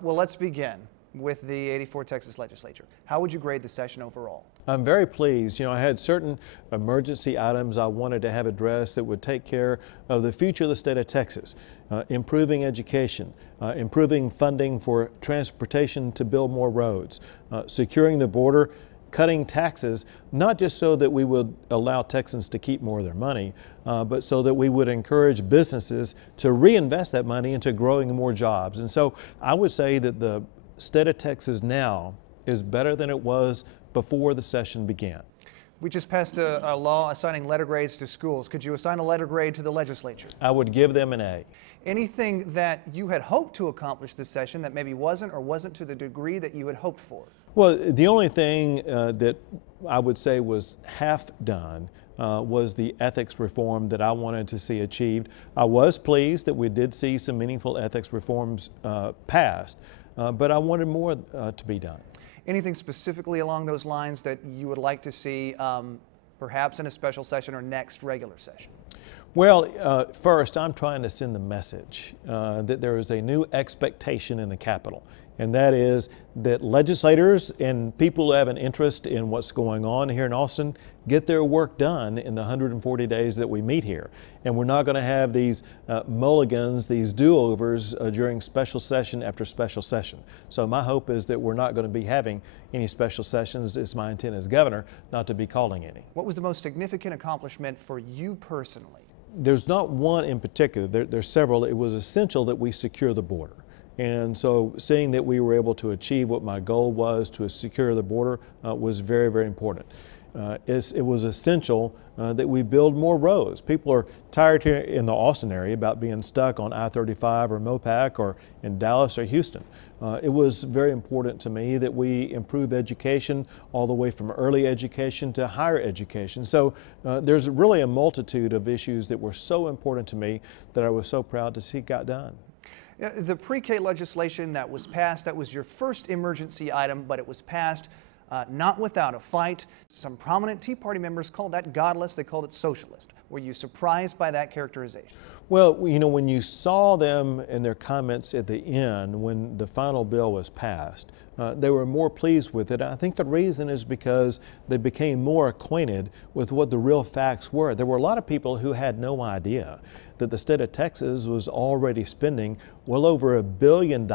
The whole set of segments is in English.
Well, let's begin with the 84th Texas Legislature. How would you grade the session overall? I'm very pleased. I had certain emergency items I wanted to have addressed that would take care of the future of the state of Texas. Improving education, improving funding for transportation to build more roads, securing the border, cutting taxes, not just so that we would allow Texans to keep more of their money, but so that we would encourage businesses to reinvest that money into growing more jobs. And so I would say that the state of Texas now is better than it was before the session began. We just passed a law assigning letter grades to schools. Could you assign a letter grade to the legislature? I would give them an A. Anything that you had hoped to accomplish this session that maybe wasn't or wasn't to the degree that you had hoped for? Well, the only thing that I would say was half done was the ethics reform that I wanted to see achieved. I was pleased that we did see some meaningful ethics reforms passed, but I wanted more to be done. Anything specifically along those lines that you would like to see perhaps in a special session or next regular session? Well, first, I'm trying to send the message that there is a new expectation in the Capitol, and that is that legislators and people who have an interest in what's going on here in Austin get their work done in the 140 days that we meet here. And we're not going to have these mulligans, these do-overs during special session after special session. So my hope is that we're not going to be having any special sessions. It's my intent as governor not to be calling any. What was the most significant accomplishment for you personally? There's not one in particular. There's several. It was essential that we secure the border. And so seeing that we were able to achieve what my goal was to secure the border was very, very important. It was essential that we build more roads. People are tired here in the Austin area about being stuck on I-35 or Mopac or in Dallas or Houston. It was very important to me that we improve education all the way from early education to higher education. So there's really a multitude of issues that were so important to me that I was so proud to see got done. The pre-K legislation that was passed, that was your first emergency item, but it was passed not without a fight. Some prominent Tea Party members called that godless. They called it socialist. Were you surprised by that characterization? Well, when you saw them in their comments at the end, when the final bill was passed, they were more pleased with it. I think the reason is because they became more acquainted with what the real facts were. There were a lot of people who had no idea that the state of Texas was already spending well over $1 billion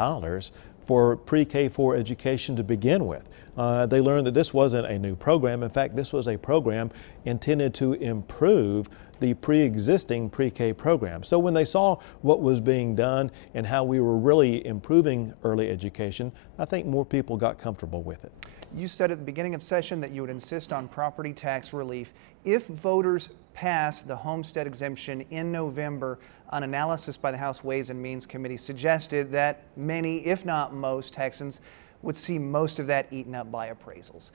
for pre-K4 education to begin with. They learned that this wasn't a new program. In fact, this was a program intended to improve the pre-existing pre-K program. So when they saw what was being done and how we were really improving early education, I think more people got comfortable with it. You said at the beginning of session that you would insist on property tax relief. If voters pass the homestead exemption in November, an analysis by the House Ways and Means Committee suggested that many, if not most, Texans would see most of that eaten up by appraisals.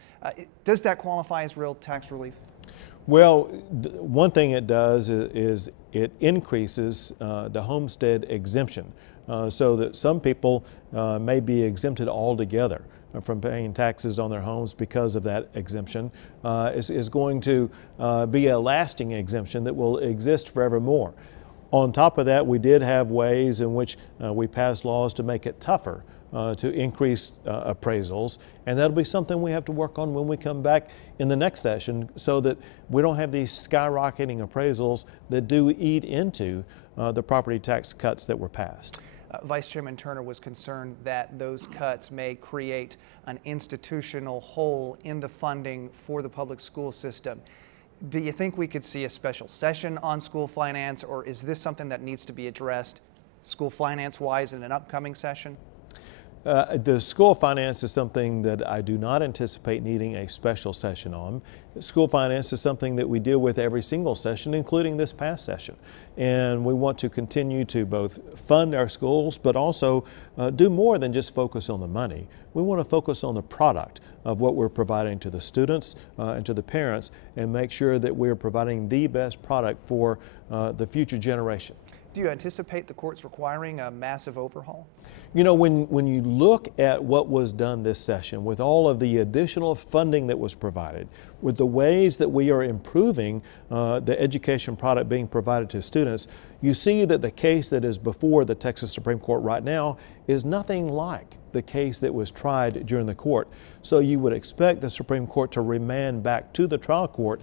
Does that qualify as real tax relief? Well, one thing it does is it increases the homestead exemption so that some people may be exempted altogether from paying taxes on their homes because of that exemption. Is going to be a lasting exemption that will exist forevermore. On top of that, we did have ways in which we passed laws to make it tougher to increase appraisals, and that'll be something we have to work on when we come back in the next session so that we don't have these skyrocketing appraisals that do eat into the property tax cuts that were passed. Vice Chairman Turner was concerned that those cuts may create an institutional hole in the funding for the public school system. Do you think we could see a special session on school finance, or is this something that needs to be addressed school finance-wise in an upcoming session? The school finance is something that I do not anticipate needing a special session on. School finance is something that we deal with every single session, including this past session. And we want to continue to both fund our schools, but also do more than just focus on the money. We want to focus on the product of what we're providing to the students and to the parents, and make sure that we're providing the best product for the future generation. Do you anticipate the courts requiring a massive overhaul? You know, when you look at what was done this session, with all of the additional funding that was provided, with the ways that we are improving the education product being provided to students, you see that the case that is before the Texas Supreme Court right now is nothing like the case that was tried during the court. So you would expect the Supreme Court to remand back to the trial court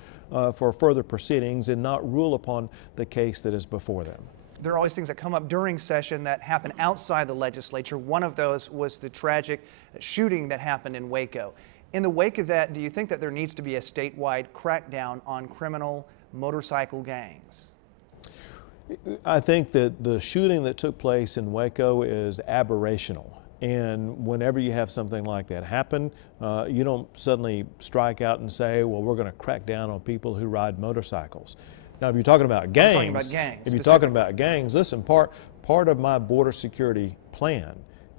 for further proceedings and not rule upon the case that is before them. There are always things that come up during session that happen outside the legislature. One of those was the tragic shooting that happened in Waco. In the wake of that, do you think that there needs to be a statewide crackdown on criminal motorcycle gangs? I think that the shooting that took place in Waco is aberrational. And whenever you have something like that happen, you don't suddenly strike out and say, well, we're going to crack down on people who ride motorcycles. Now, if you're talking about gangs, listen, part of my border security plan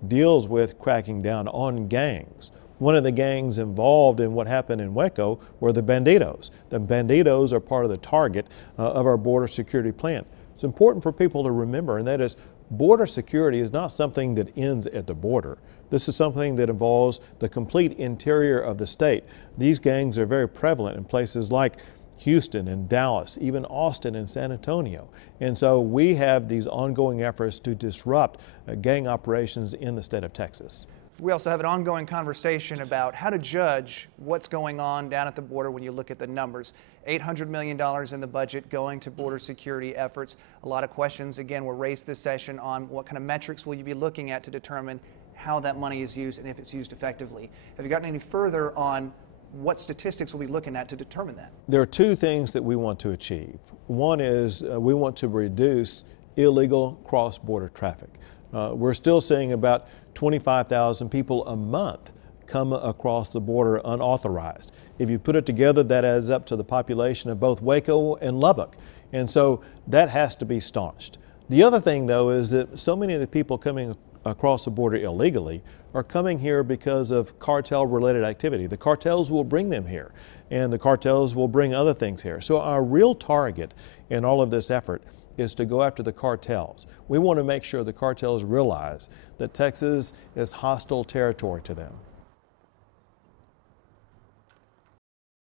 deals with cracking down on gangs. One of the gangs involved in what happened in Waco were the Bandidos. The Bandidos are part of the target of our border security plan. It's important for people to remember, and that is border security is not something that ends at the border. This is something that involves the complete interior of the state. These gangs are very prevalent in places like Houston and Dallas, even Austin and San Antonio. And so we have these ongoing efforts to disrupt gang operations in the state of Texas. We also have an ongoing conversation about how to judge what's going on down at the border when you look at the numbers. $800 million in the budget going to border security efforts. A lot of questions, again, were raised this session on what kind of metrics will you be looking at to determine how that money is used and if it's used effectively. Have you gotten any further on what statistics we'll be looking at to determine that? There are two things that we want to achieve. One is we want to reduce illegal cross-border traffic. We're still seeing about 25,000 people a month come across the border unauthorized. If you put it together, that adds up to the population of both Waco and Lubbock. And so that has to be staunched. The other thing, though, is that so many of the people coming across the border illegally are coming here because of cartel-related activity. The cartels will bring them here, and the cartels will bring other things here. So our real target in all of this effort is to go after the cartels. We want to make sure the cartels realize that Texas is hostile territory to them.